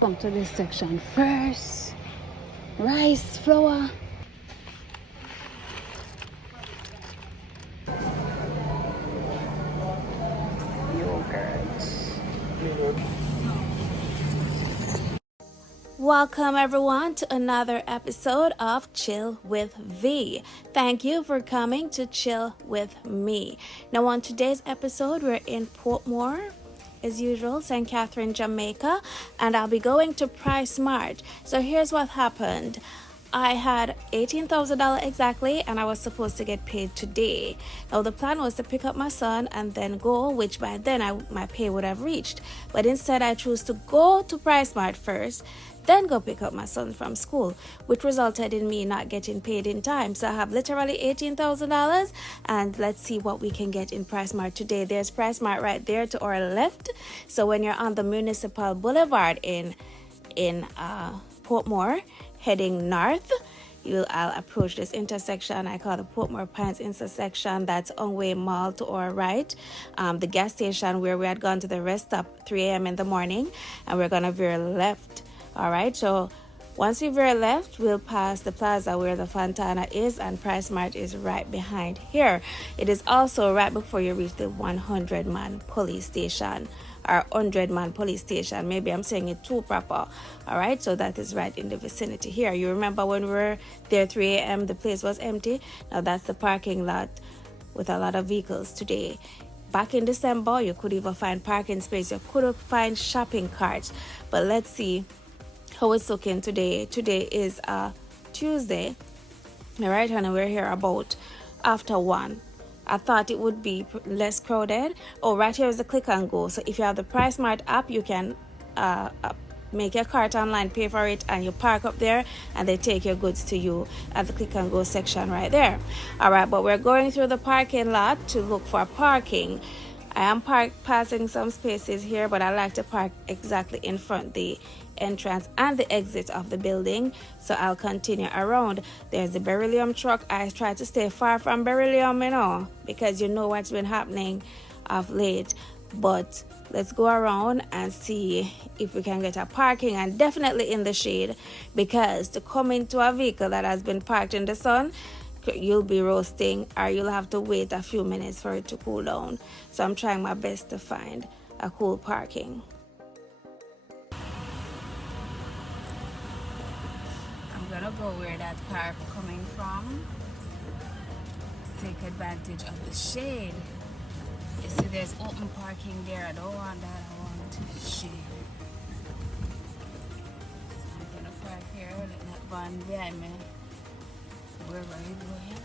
Come to this section first. Rice flour. Welcome everyone to another episode of Chill with V. Thank you for coming to Chill with me. Now on today's episode, we're in Portmore, as usual, St. Catherine, Jamaica, and I'll be going to Pricesmart. So here's what happened. I had $18,000 exactly, and I was supposed to get paid today. Now the plan was to pick up my son and then go, which by then my pay would have reached. But instead I chose to go to Pricesmart first, then go pick up my son from school, which resulted in me not getting paid in time. So I have literally $18,000, and let's see what we can get in Pricesmart today. There's Pricesmart right there to our left. So when you're on the Municipal Boulevard in Portmore, heading north, I'll approach this intersection I call the Portmore Pines intersection. That's Onway Mall to our right, the gas station where we had gone to the rest stop 3 a.m. in the morning, and we're gonna veer left. All right, so once we veer left, we'll pass the plaza where the Fontana is, and Pricesmart is right behind here. It is also right before you reach the 100-man police station, or 100-man police station. Maybe I'm saying it too proper. All right, so that is right in the vicinity here. You remember when we were there 3 a.m., the place was empty? Now that's the parking lot with a lot of vehicles today. Back in December, you could even find parking space. You could find shopping carts. But let's see how it's looking today. Today is Tuesday. All right, and we're here about after 1. I thought it would be less crowded. Oh, right here is the click and go. So if you have the Pricesmart app, you can make your cart online, pay for it, and you park up there, and they take your goods to you at the click and go section right there. All right, but we're going through the parking lot to look for parking. I am passing some spaces here, but I like to park exactly in front the entrance and the exit of the building, so I'll continue around. There's the beryllium truck. I try to stay far from beryllium, because you know what's been happening of late. But let's go around and see if we can get a parking, and definitely in the shade, because to come into a vehicle that has been parked in the sun, you'll be roasting, or you'll have to wait a few minutes for it to cool down. So I'm trying my best to find a cool parking. I'm gonna go where that car coming from. Take advantage of the shade. You see there's open parking there. I don't want that, I want shade. So I'm gonna park here, let that van behind me. Where are you going?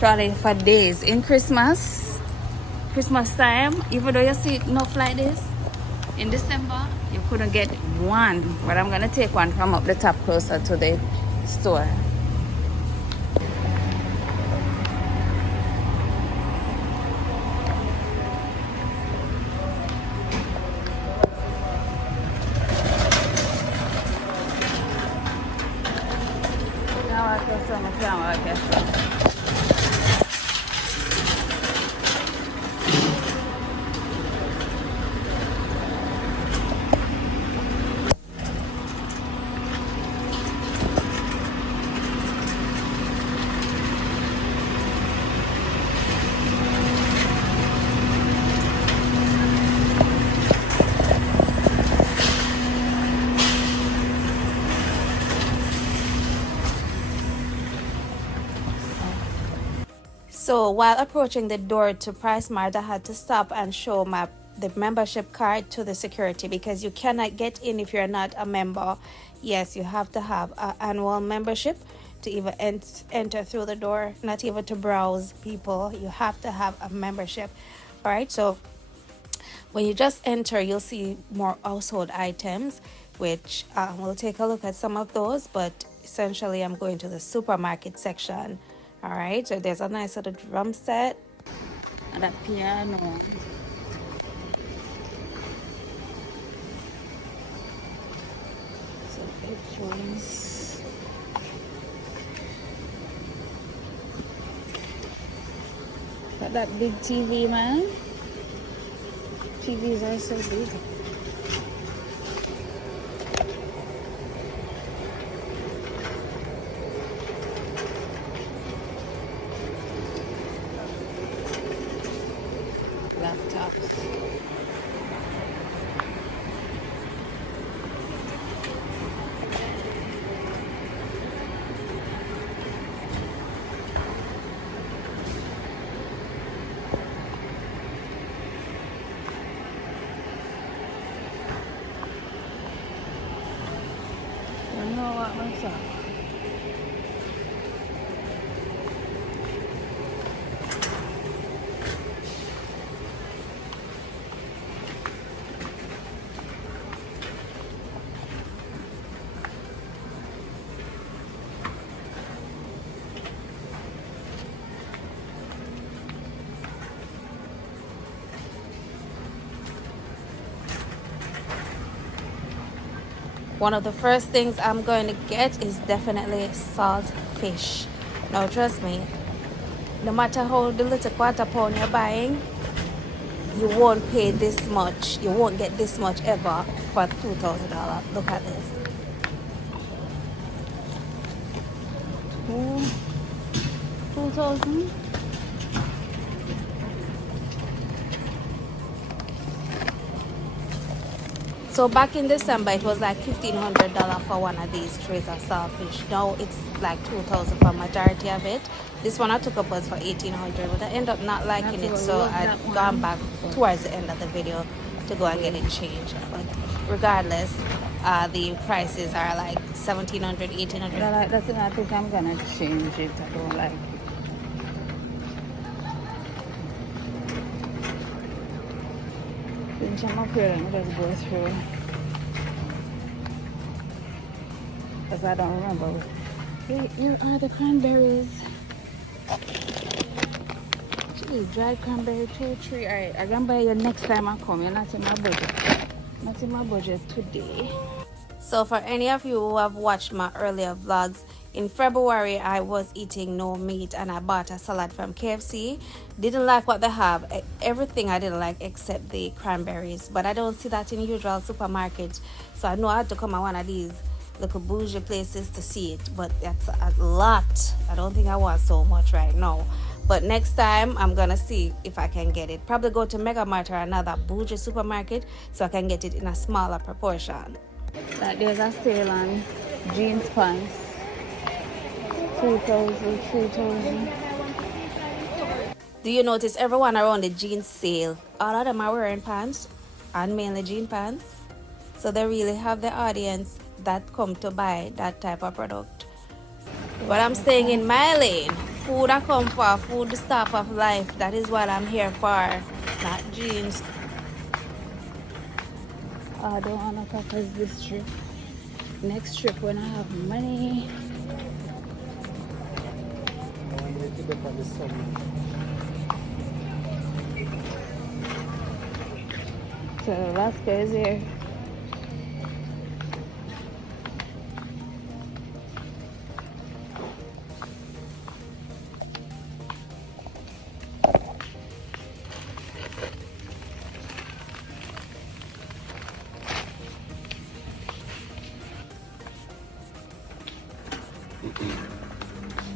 Actually, for days in Christmas time, even though you see enough like this in December, you couldn't get one. But I'm gonna take one from up the top closer to the store. So while approaching the door to Pricesmart, I had to stop and show the membership card to the security, because you cannot get in if you're not a member. Yes, you have to have an annual membership to even enter through the door, not even to browse people. You have to have a membership. All right, so when you just enter, you'll see more household items, which we'll take a look at some of those, but essentially I'm going to the supermarket section All right, so there's a nice little drum set. And that piano. So headphones. Got that big TV, man. TVs are so big. Laptops. You know what myself? One of the first things I'm going to get is definitely salt fish. Now trust me, no matter how the little quarter pound you're buying, you won't pay this much. You won't get this much ever for $2,000. Look at this. Two, 2,000. So back in December, it was like $1,500 for one of these trays of saltfish. Now it's like $2,000 for majority of it. This one I took up was for $1,800, but I ended up not liking it, so I'd gone back towards the end of the video to go and get it changed. But regardless, the prices are like $1,700, $1,800. That's what I think I'm gonna change it. I don't like it. Since I'm up here, let me just go through. Because I don't remember. Where are the cranberries? Gee, dried cranberry 2, 3. Alright, I'm gonna buy you next time I come. You're not in my budget. Not in my budget today. So for any of you who have watched my earlier vlogs, in February I was eating no meat and I bought a salad from KFC. Didn't like what they have. Everything I didn't like except the cranberries, but I don't see that in usual supermarkets, so I know I had to come at one of these little bougie places to see it, but that's a lot. I don't think I want so much right now, but next time I'm gonna see if I can get it. Probably go to Mega Mart or another bougie supermarket so I can get it in a smaller proportion. Like there's a sale on jeans pants. 2,000, 3,000. Do you notice everyone around the jeans sale, all of them are wearing pants and mainly jean pants? So they really have the audience that come to buy that type of product. But I'm staying in my lane. Food I come for, food the stuff of life. That is what I'm here for, not jeans. I don't want to focus this trip. Next trip when I have money. So Alaska is here.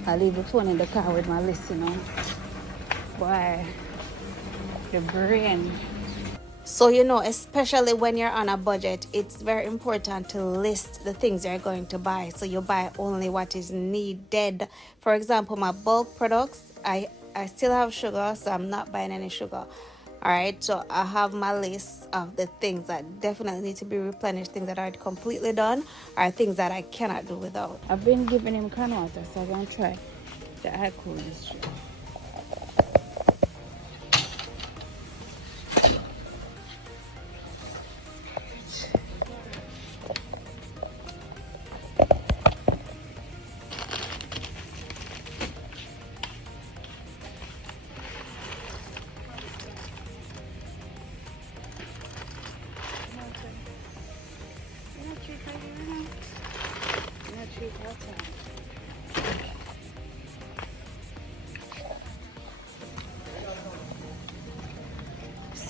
I leave the phone in the car with my list, you know. Boy, the brain. So you know, especially when you're on a budget, it's very important to list the things you're going to buy, so you buy only what is needed. For example, my bulk products, I still have sugar, so I'm not buying any sugar. All right, so I have my list of the things that definitely need to be replenished, things that are completely done, or things that I cannot do without. I've been giving him can water, so I'm gonna try the eye coolness.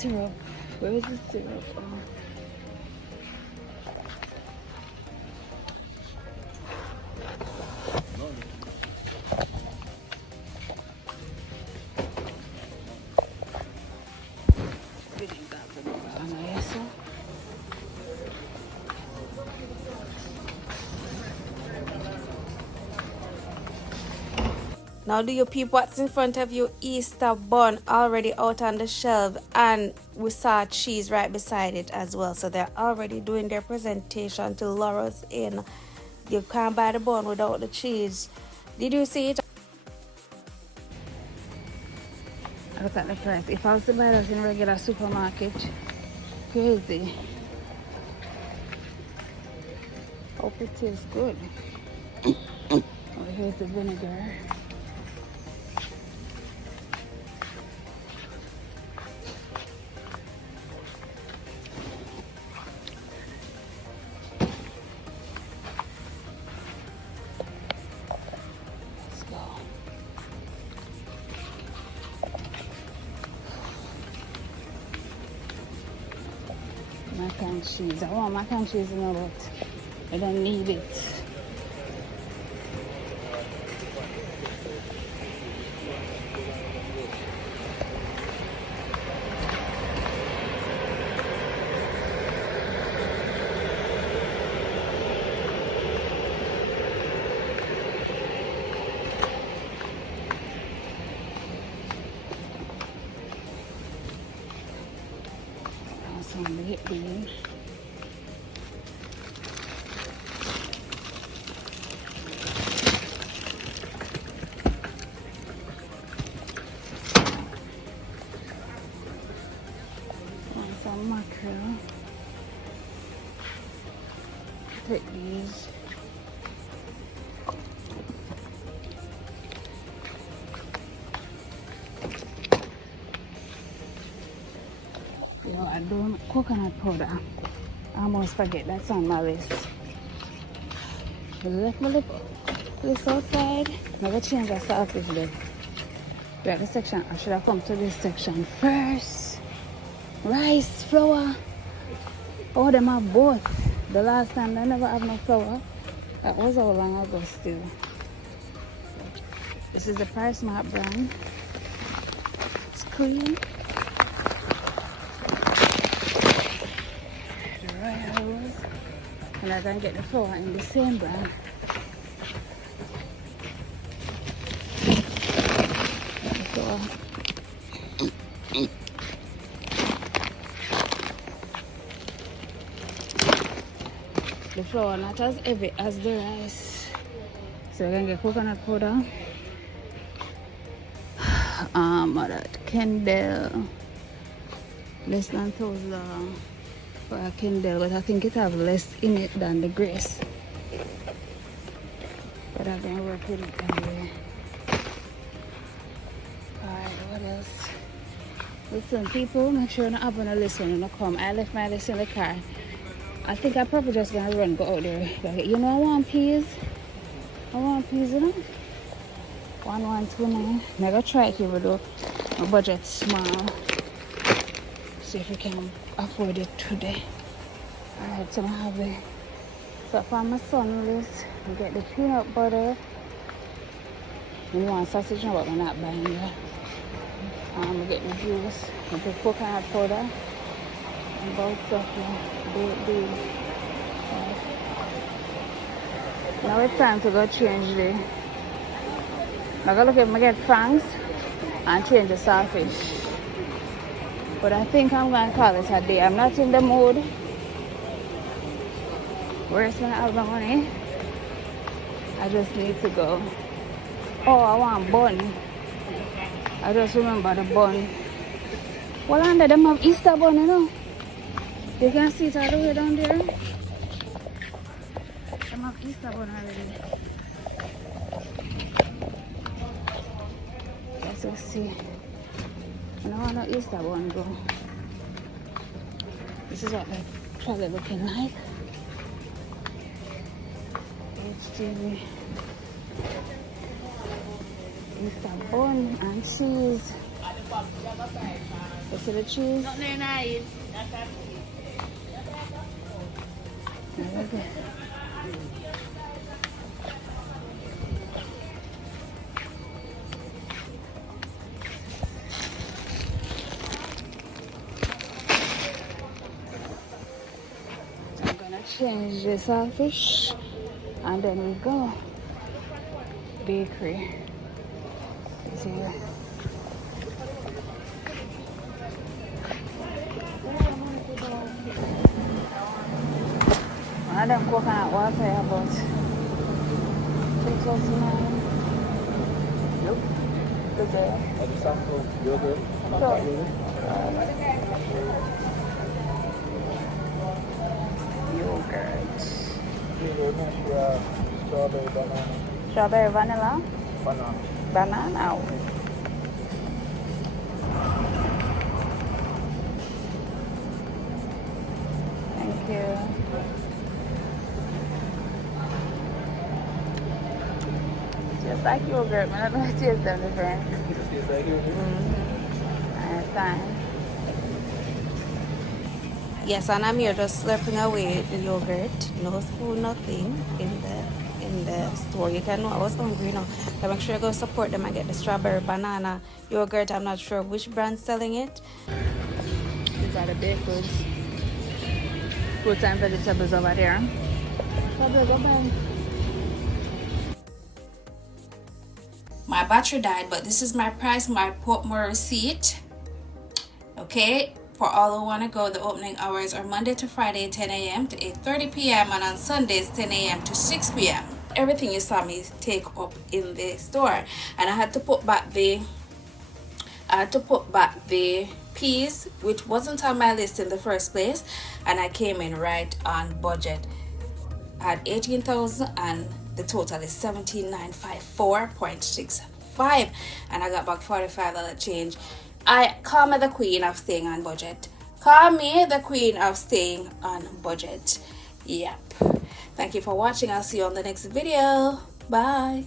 syrup? Where is the syrup? Oh. Now do you peep what's in front of you? Easter bun already out on the shelf, and we saw cheese right beside it as well. So they're already doing their presentation to Laura's in. You can't buy the bun without the cheese. Did you see it? Look at the price. If I was to buy this in a regular supermarket, crazy. Hope it tastes good. Oh, here's the vinegar. Let's go. Mac and cheese. I want mac and cheese now, but I don't need it. Some baked beans. And some mackerel. Take these. You know, I don't coconut powder. I almost forget that's on my list. I left my list outside. I'm gonna change the surface there. We're at the section. I should have come to this section first. Rice, flour. Oh, them have both. The last time they never have no flour. That was how long ago still. This is the Pricesmart brand. It's clean. And I can get the flour in the same brand. The flour not as heavy as the rice. So I can get coconut powder. That Kendall. Less than 1,000 for a Kendall, but I think it have less in it than the Grace. But I'm gonna work with it anyway. Alright, what else? Listen, people, make sure you're not having a list when you come. I left my list in the car. I think I'm probably just gonna run, go out there. You know, I want peas. I want peas, you know? 1129. I'm gonna try it here with my budget small. See if we can afford it today. Alright, so I have the so for my son list, we get the peanut butter. You want sausage now, but we're not buying that. We get the juice, with the coconut powder, and both stuff do. Now it's time to go change the. I'm gonna look at my get franks and change the saltfish. But I think I'm going to call it a day. I'm not in the mood. Where's my album money? I just need to go. Oh, I want bun. I just remember the bun. Well, under them have Easter bun, you know. You can see it all the way down there. Them have Easter bun already. Let's see. I don't want no Easter bun go. This is what the trolley looking like. HGV. Easter bun and cheese. You see the cheese? Okay. I'm gonna change the saltfish and then we go bakery. Is here. One of them coconut water about 6.99. Nope. Good there. Yogurt. Strawberry banana. Strawberry vanilla? Banana. Banana. Thank you. Just like yogurt, man. I don't know if it tastes them different. It tastes like yogurt? I understand. Yes, and I'm here just slurping away the yogurt. No spoon, nothing in the store. You can know I was hungry now. So make sure you go support them and get the strawberry banana yogurt. I'm not sure which brand's selling it. These are the baked goods. Fruits and vegetables over there. My battery died, but this is my Pricesmart Portmore receipt. Okay, for all who want to go, the opening hours are Monday to Friday 10 a.m. to 8:30 p.m. and on Sundays 10 a.m. to 6 p.m. Everything you saw me take up in the store, and I had to put back the peas, which wasn't on my list in the first place, and I came in right on budget. I had 18,000 and the total is 17,954.65, and I got back $45 change. I call me the queen of staying on budget. Call me the queen of staying on budget. Yep. Thank you for watching. I'll see you on the next video. Bye.